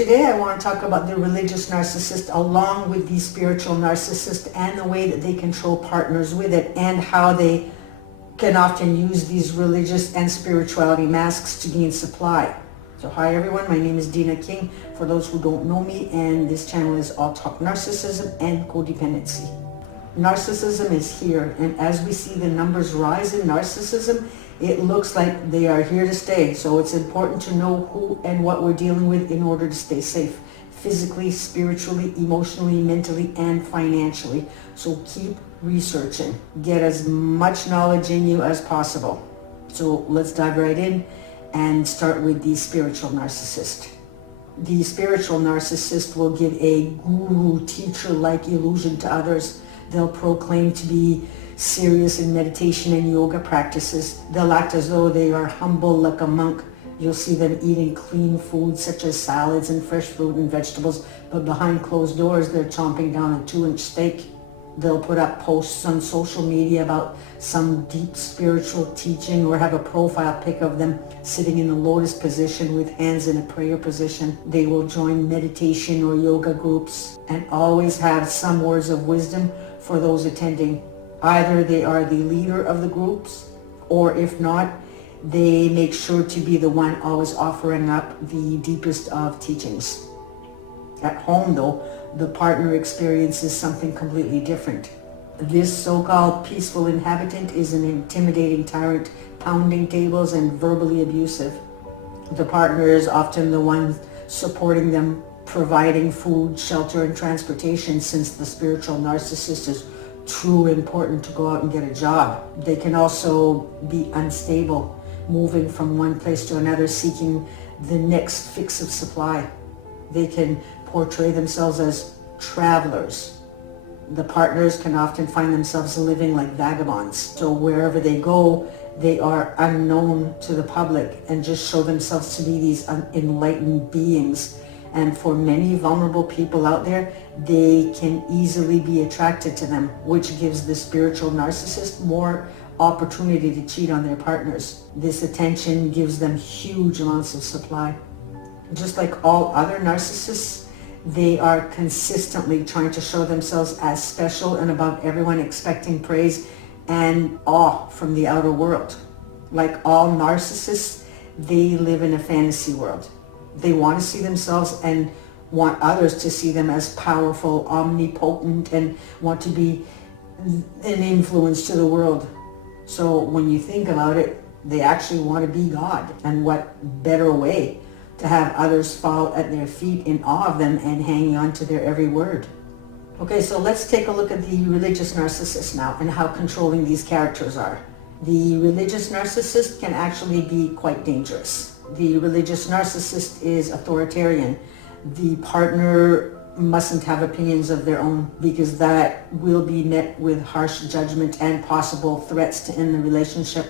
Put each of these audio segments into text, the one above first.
Today I want to talk about the religious narcissist along with the spiritual narcissist and the way that they control partners with it and how they can often use these religious and spirituality masks to gain supply. So hi everyone, my name is Deanna King, for those who don't know me, and this channel is all talk narcissism and codependency. Narcissism is here, and as we see the numbers rise in narcissism, it looks like they are here to stay. So it's important to know who and what we're dealing with in order to stay safe, physically, spiritually, emotionally, mentally, and financially. So keep researching. Get as much knowledge in you as possible. So let's dive right in and start with the spiritual narcissist. The spiritual narcissist will give a guru, teacher-like illusion to others. They'll proclaim to be serious in meditation and yoga practices. They'll act as though they are humble like a monk. You'll see them eating clean food such as salads and fresh fruit and vegetables, but behind closed doors they're chomping down a 2-inch steak. They'll put up posts on social media about some deep spiritual teaching or have a profile pic of them sitting in a lotus position with hands in a prayer position. They will join meditation or yoga groups and always have some words of wisdom for those attending. Either they are the leader of the groups, or if not, they make sure to be the one always offering up the deepest of teachings. At home though, the partner experiences something completely different. This so-called peaceful inhabitant is an intimidating tyrant, pounding tables and verbally abusive. The partner is often the one supporting them, providing food, shelter, and transportation, since the spiritual narcissist is too important to go out and get a job. They can also be unstable, moving from one place to another, seeking the next fix of supply. They can portray themselves as travelers. The partners can often find themselves living like vagabonds. So wherever they go, they are unknown to the public and just show themselves to be these enlightened beings. And for many vulnerable people out there, they can easily be attracted to them, which gives the spiritual narcissist more opportunity to cheat on their partners. This attention gives them huge amounts of supply. Just like all other narcissists, they are consistently trying to show themselves as special and above everyone, expecting praise and awe from the outer world. Like all narcissists, they live in a fantasy world. They want to see themselves and want others to see them as powerful, omnipotent, and want to be an influence to the world. So when you think about it, they actually want to be God. And what better way to have others fall at their feet in awe of them and hanging on to their every word. Okay, so let's take a look at the religious narcissist now and how controlling these characters are. The religious narcissist can actually be quite dangerous. The religious narcissist is authoritarian. The partner mustn't have opinions of their own, because that will be met with harsh judgment and possible threats to end the relationship.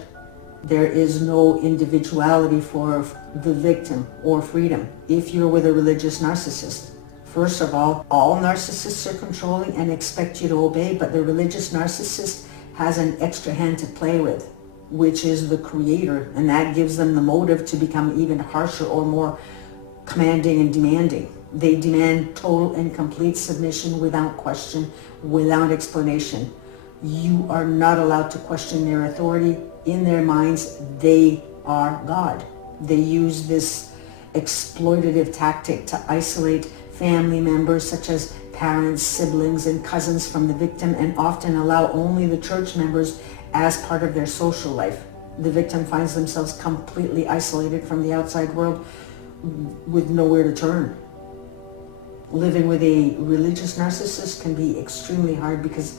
There is no individuality for the victim or freedom if you're with a religious narcissist. First of all narcissists are controlling and expect you to obey, but the religious narcissist has an extra hand to play with, which is the creator, and that gives them the motive to become even harsher or more commanding and demanding. They demand total and complete submission without question, without explanation. You are not allowed to question their authority. In their minds, they are God. They use this exploitative tactic to isolate family members such as parents, siblings, and cousins from the victim, and often allow only the church members as part of their social life. The victim finds themselves completely isolated from the outside world with nowhere to turn. Living with a religious narcissist can be extremely hard because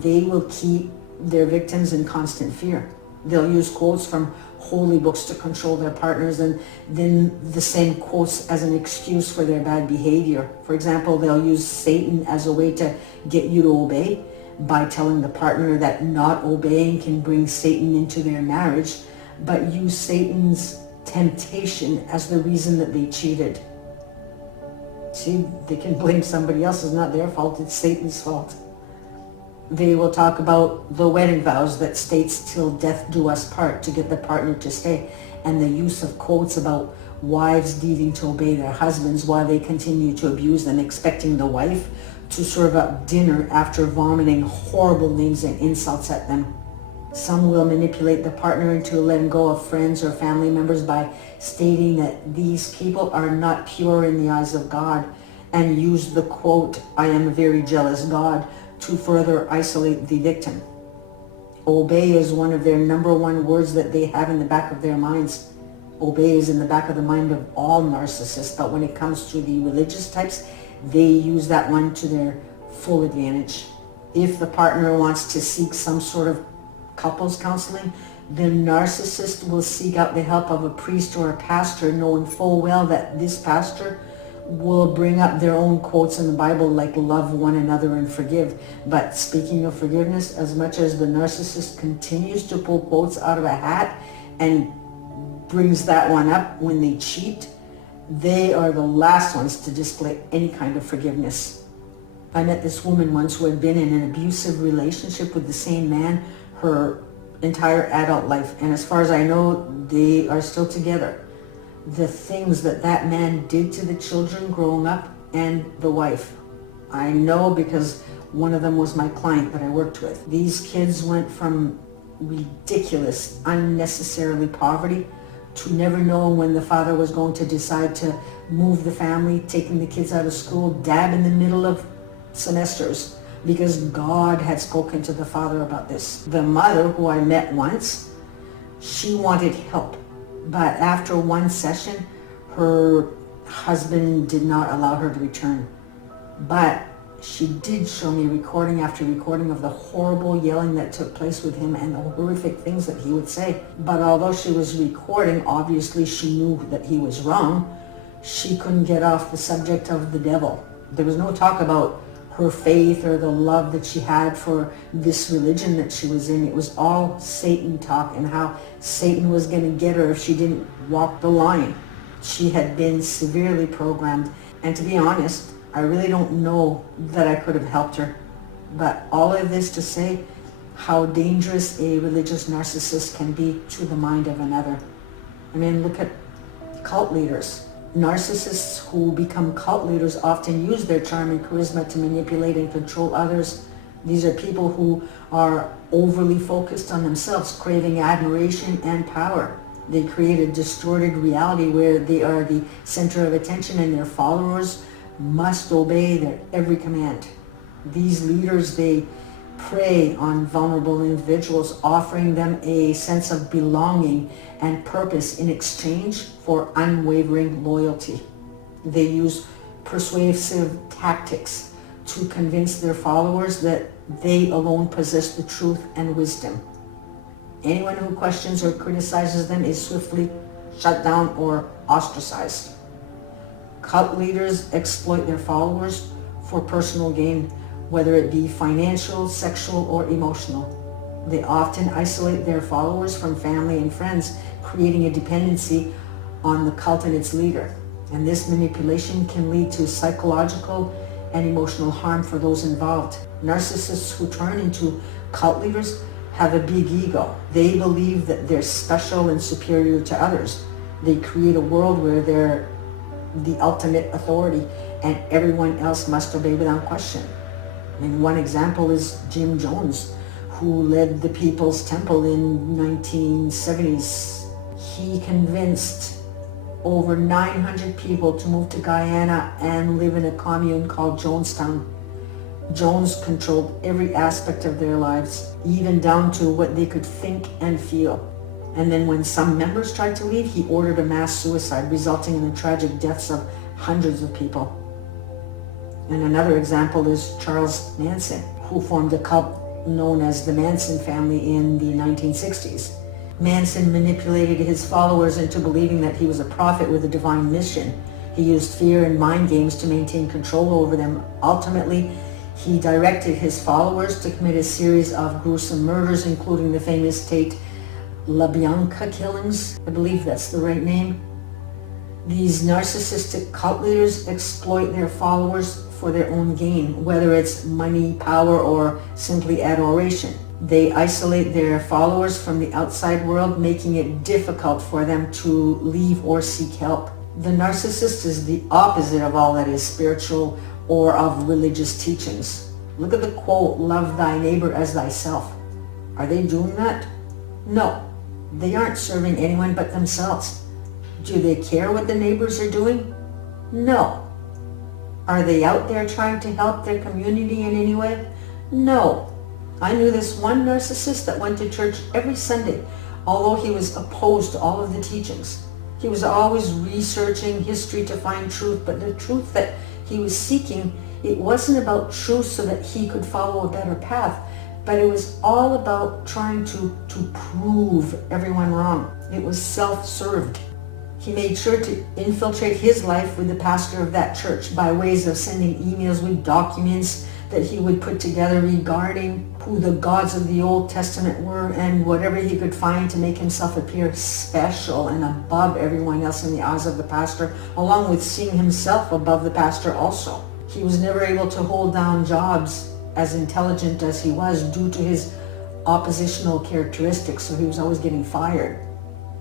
they will keep their victims in constant fear. They'll use quotes from holy books to control their partners, and then the same quotes as an excuse for their bad behavior. For example, they'll use Satan as a way to get you to obey by telling the partner that not obeying can bring Satan into their marriage, but use Satan's temptation as the reason that they cheated. See, they can blame somebody else. It's not their fault, it's Satan's fault. They will talk about the wedding vows that states "till death do us part" to get the partner to stay, and the use of quotes about wives needing to obey their husbands while they continue to abuse them, expecting the wife to serve up dinner after vomiting horrible names and insults at them. Some will manipulate the partner into letting go of friends or family members by stating that these people are not pure in the eyes of God, and use the quote, "I am a very jealous God," to further isolate the victim. Obey is one of their number one words that they have in the back of their minds. Obey is in the back of the mind of all narcissists, but when it comes to the religious types, they use that one to their full advantage. If the partner wants to seek some sort of couples counseling, the narcissist will seek out the help of a priest or a pastor, knowing full well that this pastor will bring up their own quotes in the Bible like love one another and forgive. But speaking of forgiveness, as much as the narcissist continues to pull quotes out of a hat and brings that one up when they cheat, they are the last ones to display any kind of forgiveness. I met this woman once who had been in an abusive relationship with the same man her entire adult life, and as far as I know, they are still together. The things that that man did to the children growing up and the wife, I know because one of them was my client that I worked with. These kids went from ridiculous, unnecessarily poverty to never knowing when the father was going to decide to move the family, taking the kids out of school, dab in the middle of semesters, because God had spoken to the father about this. The mother, who I met once, she wanted help. But after one session, her husband did not allow her to return. But she did show me recording after recording of the horrible yelling that took place with him and the horrific things that he would say. But although she was recording, obviously she knew that he was wrong. She couldn't get off the subject of the devil. There was no talk about her faith or the love that she had for this religion that she was in. It was all Satan talk and how Satan was going to get her if she didn't walk the line. She had been severely programmed, and to be honest, I really don't know that I could have helped her. But all of this to say how dangerous a religious narcissist can be to the mind of another. I mean, look at cult leaders. Narcissists who become cult leaders often use their charm and charisma to manipulate and control others. These are people who are overly focused on themselves, craving admiration and power. They create a distorted reality where they are the center of attention and their followers must obey their every command. These leaders, they prey on vulnerable individuals, offering them a sense of belonging and purpose in exchange for unwavering loyalty. They use persuasive tactics to convince their followers that they alone possess the truth and wisdom. Anyone who questions or criticizes them is swiftly shut down or ostracized. Cult leaders exploit their followers for personal gain, whether it be financial, sexual, or emotional. They often isolate their followers from family and friends, creating a dependency on the cult and its leader. And this manipulation can lead to psychological and emotional harm for those involved. Narcissists who turn into cult leaders have a big ego. They believe that they're special and superior to others. They create a world where they're the ultimate authority and everyone else must obey without question. And one example is Jim Jones, who led the People's Temple in 1970s. He convinced over 900 people to move to Guyana and live in a commune called Jonestown. Jones controlled every aspect of their lives, even down to what they could think and feel. And then when some members tried to leave, he ordered a mass suicide, resulting in the tragic deaths of hundreds of people. And another example is Charles Manson, who formed a cult known as the Manson family in the 1960s. Manson manipulated his followers into believing that he was a prophet with a divine mission. He used fear and mind games to maintain control over them. Ultimately, he directed his followers to commit a series of gruesome murders, including the famous Tate LaBianca killings. I believe that's the right name. These narcissistic cult leaders exploit their followers for their own gain, whether it's money, power, or simply adoration. They isolate their followers from the outside world, making it difficult for them to leave or seek help. The narcissist is the opposite of all that is spiritual or of religious teachings. Look at the quote, "Love thy neighbor as thyself." Are they doing that? No, they aren't serving anyone but themselves. Do they care what the neighbors are doing? No. Are they out there trying to help their community in any way? No. I knew this one narcissist that went to church every Sunday, although he was opposed to all of the teachings. He was always researching history to find truth, but the truth that he was seeking, it wasn't about truth so that he could follow a better path, but it was all about trying to prove everyone wrong. It was self-served. He made sure to infiltrate his life with the pastor of that church by ways of sending emails with documents that he would put together regarding who the gods of the Old Testament were and whatever he could find to make himself appear special and above everyone else in the eyes of the pastor, along with seeing himself above the pastor also. He was never able to hold down jobs as intelligent as he was due to his oppositional characteristics, so he was always getting fired.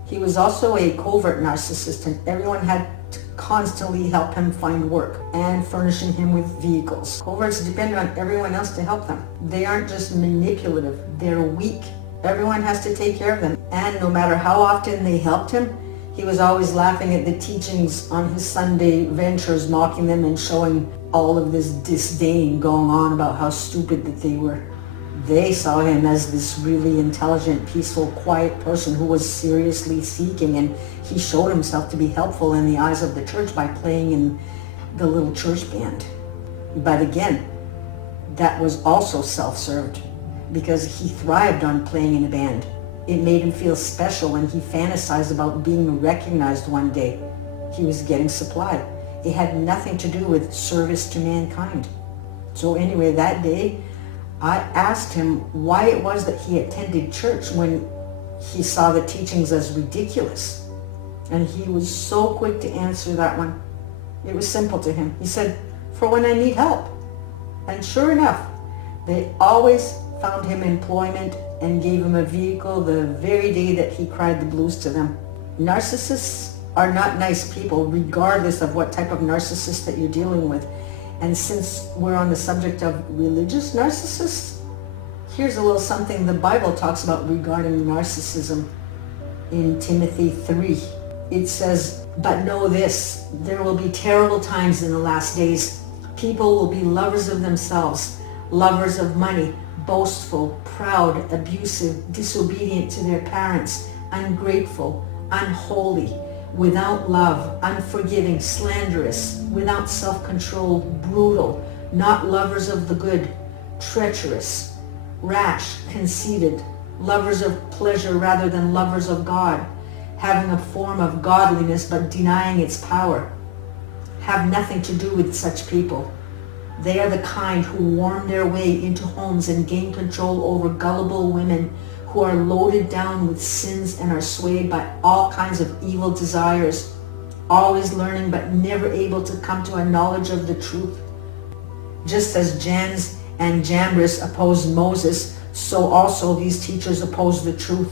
He was also a covert narcissist, and everyone had to constantly help him find work and furnishing him with vehicles. Coverts depend on everyone else to help them. They aren't just manipulative, they're weak. Everyone has to take care of them. And no matter how often they helped him, he was always laughing at the teachings on his Sunday ventures, mocking them and showing all of this disdain going on about how stupid that they were. They saw him as this really intelligent, peaceful, quiet person who was seriously seeking, and he showed himself to be helpful in the eyes of the church by playing in the little church band. But again, that was also self-served because he thrived on playing in a band. It made him feel special when he fantasized about being recognized one day. He was getting supply. It had nothing to do with service to mankind. So anyway, that day, I asked him why it was that he attended church when he saw the teachings as ridiculous. And he was so quick to answer that one. It was simple to him. He said, "For when I need help." And sure enough, they always found him employment and gave him a vehicle the very day that he cried the blues to them. Narcissists are not nice people, regardless of what type of narcissist that you're dealing with. And since we're on the subject of religious narcissists, here's a little something the Bible talks about regarding narcissism in Timothy 3. It says, "But know this, there will be terrible times in the last days. People will be lovers of themselves, lovers of money, boastful, proud, abusive, disobedient to their parents, ungrateful, unholy, without love, unforgiving, slanderous, without self-control, brutal, not lovers of the good, treacherous, rash, conceited, lovers of pleasure rather than lovers of God, having a form of godliness but denying its power. Have nothing to do with such people. They are the kind who worm their way into homes and gain control over gullible women who are loaded down with sins and are swayed by all kinds of evil desires, always learning but never able to come to a knowledge of the truth. Just as Jannes and Jambres opposed Moses, so also these teachers oppose the truth.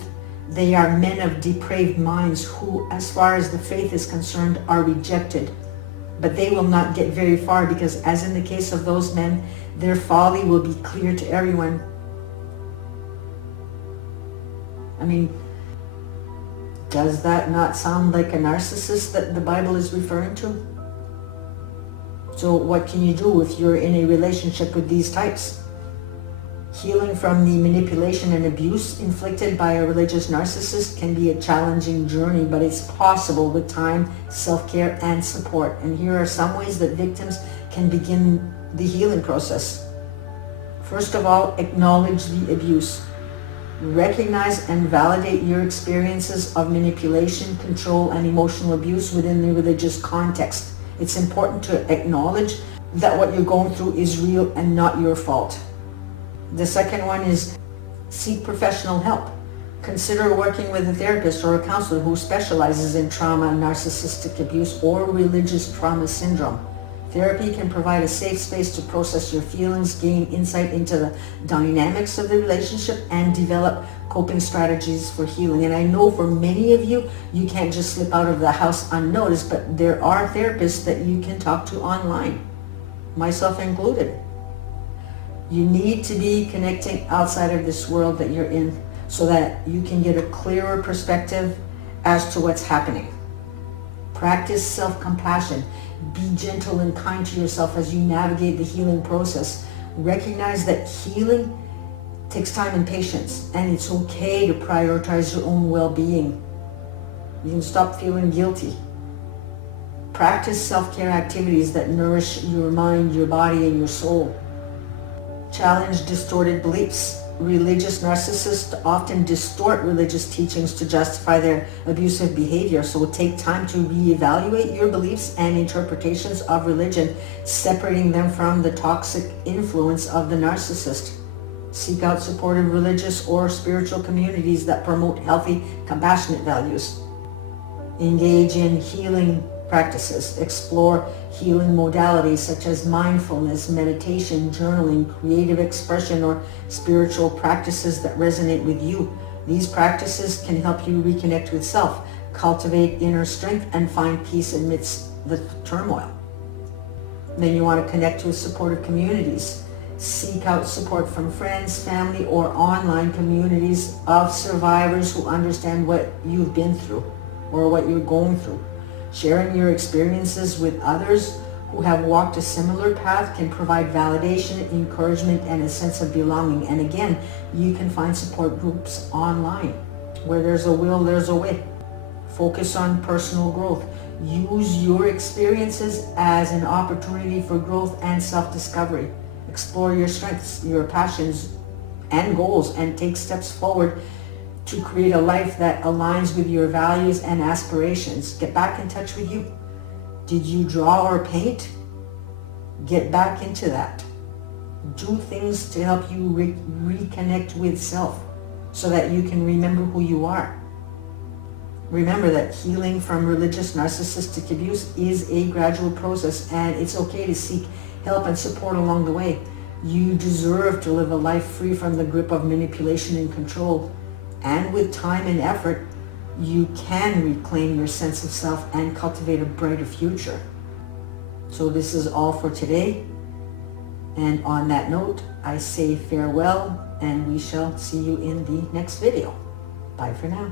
They are men of depraved minds who, as far as the faith is concerned, are rejected. But they will not get very far because, as in the case of those men, their folly will be clear to everyone. I mean, does that not sound like a narcissist that the Bible is referring to? So what can you do if you're in a relationship with these types? Healing from the manipulation and abuse inflicted by a religious narcissist can be a challenging journey, but it's possible with time, self-care, and support. And here are some ways that victims can begin the healing process. First of all, acknowledge the abuse. Recognize and validate your experiences of manipulation, control, and emotional abuse within the religious context. It's important to acknowledge that what you're going through is real and not your fault. The second one is seek professional help. Consider working with a therapist or a counselor who specializes in trauma, narcissistic abuse, or religious trauma syndrome. Therapy can provide a safe space to process your feelings, gain insight into the dynamics of the relationship, and develop coping strategies for healing. And I know for many of you, you can't just slip out of the house unnoticed, but there are therapists that you can talk to online, myself included. You need to be connecting outside of this world that you're in so that you can get a clearer perspective as to what's happening. Practice self-compassion. Be gentle and kind to yourself as you navigate the healing process. Recognize that healing takes time and patience, and it's okay to prioritize your own well-being. You can stop feeling guilty. Practice self-care activities that nourish your mind, your body, and your soul. Challenge distorted beliefs. Religious narcissists often distort religious teachings to justify their abusive behavior, so take time to reevaluate your beliefs and interpretations of religion, separating them from the toxic influence of the narcissist. Seek out supportive religious or spiritual communities that promote healthy, compassionate values. Engage in healing practices. Explore healing modalities such as mindfulness, meditation, journaling, creative expression, or spiritual practices that resonate with you. These practices can help you reconnect with self, cultivate inner strength, and find peace amidst the turmoil. Then you want to connect with supportive communities. Seek out support from friends, family, or online communities of survivors who understand what you've been through or what you're going through. Sharing your experiences with others who have walked a similar path can provide validation, encouragement, and a sense of belonging. And again, you can find support groups online. Where there's a will, there's a way. Focus on personal growth. Use your experiences as an opportunity for growth and self-discovery. Explore your strengths, your passions, and goals, and take steps forward to create a life that aligns with your values and aspirations. Get back in touch with you. Did you draw or paint? Get back into that. Do things to help you reconnect with self so that you can remember who you are. Remember that healing from religious narcissistic abuse is a gradual process, and it's okay to seek help and support along the way. You deserve to live a life free from the grip of manipulation and control. And with time and effort, you can reclaim your sense of self and cultivate a brighter future. So this is all for today. And on that note, I say farewell, and we shall see you in the next video. Bye for now.